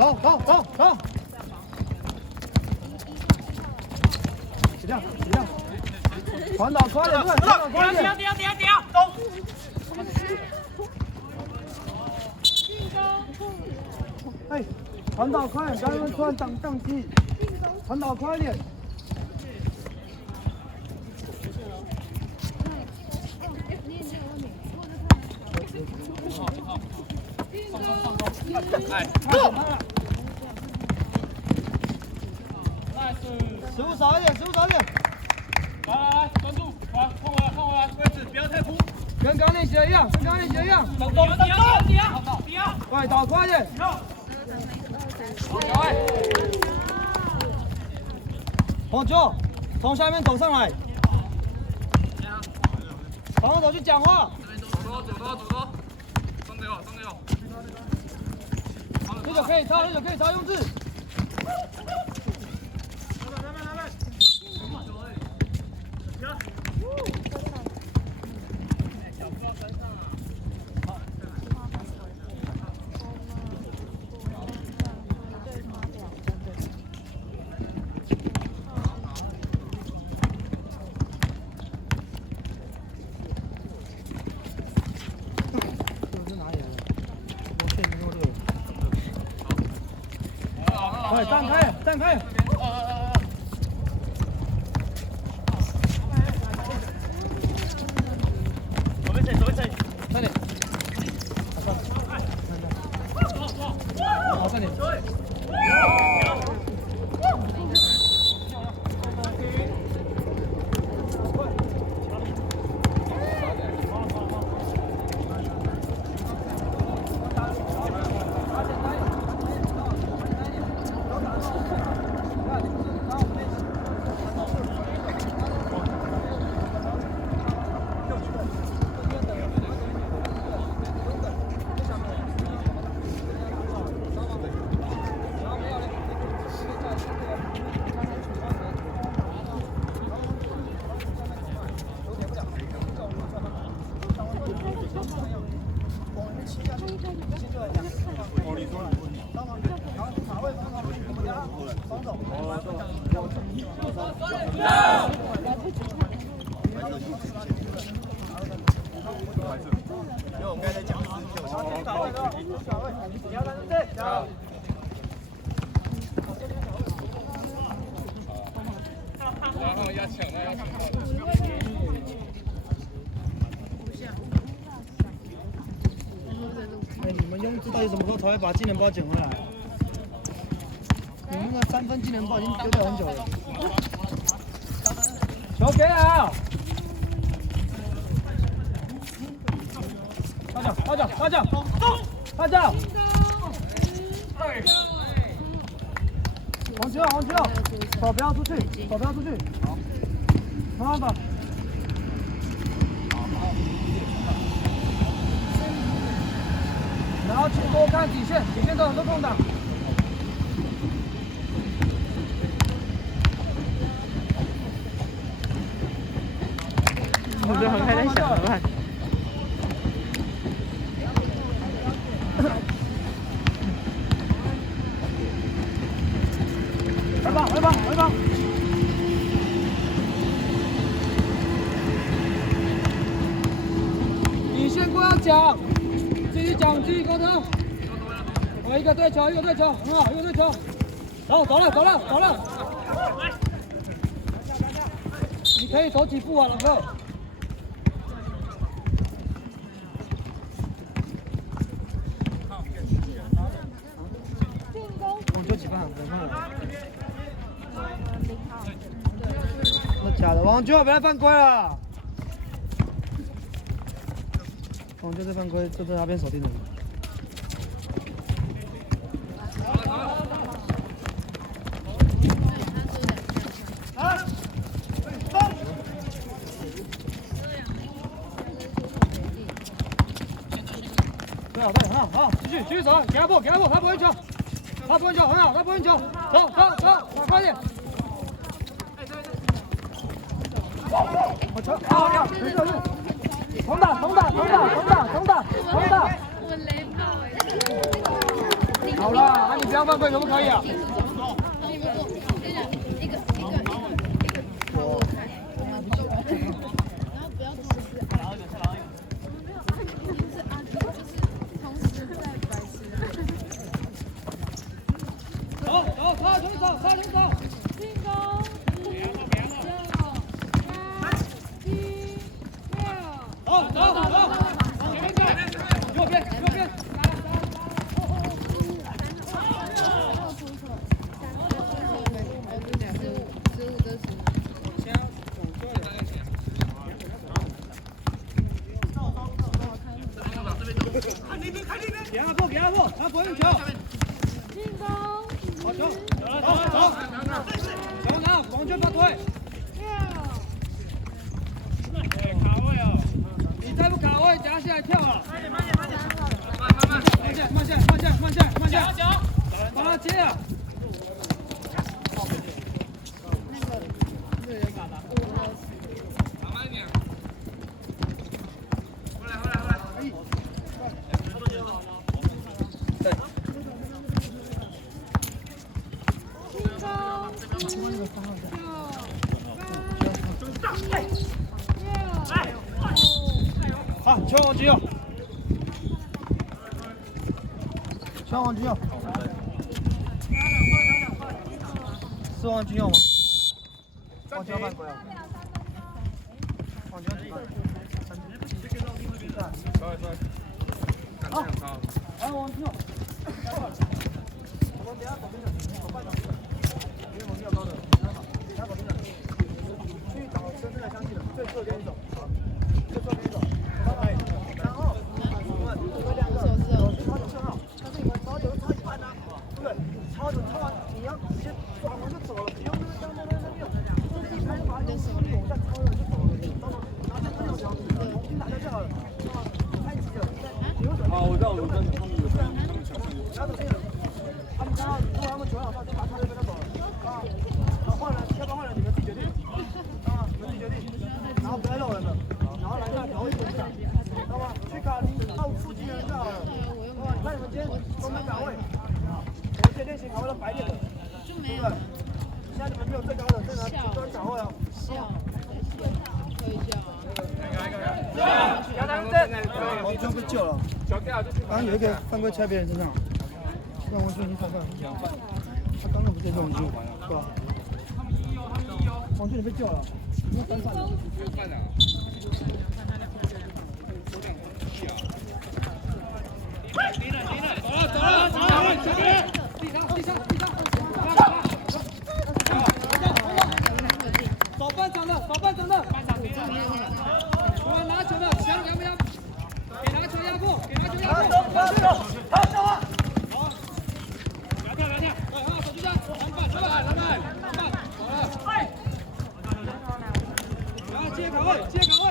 走走走走！起亮起亮！传导快点，传导快点！走！哎，传导快点，咱们突然宕机，传导快点！哎，走！失误少一点，失误少一点。来，专注，看回来，位置不要太扑。跟刚练习的一样，跟刚练习的一样。走，快倒，快点！红球，从下面走上来。防守去讲话。走，上队友。这个可以抄，用字。快站开！左边谁？快点！好，快点！要抢！哎，你们用字到底什么时候才会把技能包捡回来？你们那3分技能包已经丢掉很久了。球给啊！发脚！黄球，手不要出去，好，慢慢吧。然后去多看底线都很多空档。我刚才在想怎么办。回棒！底线不要讲，继续沟通。我一个对球，很好，一个对球。走了。你可以走几步啊，老哥。我就几分，那假的，王球不要犯规了。王球这犯规就在那边守定了。继续走，给他步，他不会球，很好，他不会球，走，快点。我球，好，没事，重打。好了，那你不要犯规可不可以啊？走！进攻！右边！给他步，他不会用球。进攻！好球！走！球拿，往前发推。卡位哦！你再不卡位，夹下来跳了。慢下，帮他接啊！慢一点。回来。对。好，球王金佑，是王金佑吗？王金佑犯规了。王金佑好，来王金佑。我们等下左边的，左半场，因为我们比较高的，他左边的，去找深圳的相近的，最侧边走，然后有两个，超球正好，但是你们超球超一半呢，对不对？超完你要直接转完就走了，不用那边，就是一开始把你手往下超了就走了，然后再看到球，重新打就好了，太急了，好，我知道，他们有然后走进了。他们刚好如果他们球好上，就把他那边就走了。然后换人，要不然换人你们自己决定。你们自己决定。然后不要漏人了，然后来一下调一下，知道吗？去卡到附近的人就好了。那你们今天都没卡位，我们今天练习卡位都白练的，对不对？现在你们没有最高的，再拿专卡位哦。王军被救了，刚刚有一个犯规在别人身上。让王军已经犯规了，他刚刚不是王军，对吧？王军你被救了，你要单犯了。走了，地上，走半场的，我们拿球的，想要不要？给拿球压过，好球啊！接卡位。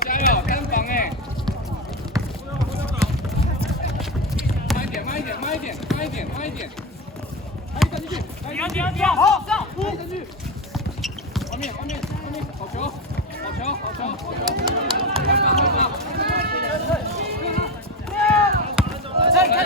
加油，单防哎！慢一点，进去，好，上，进去，后面，好球，开罚，再看。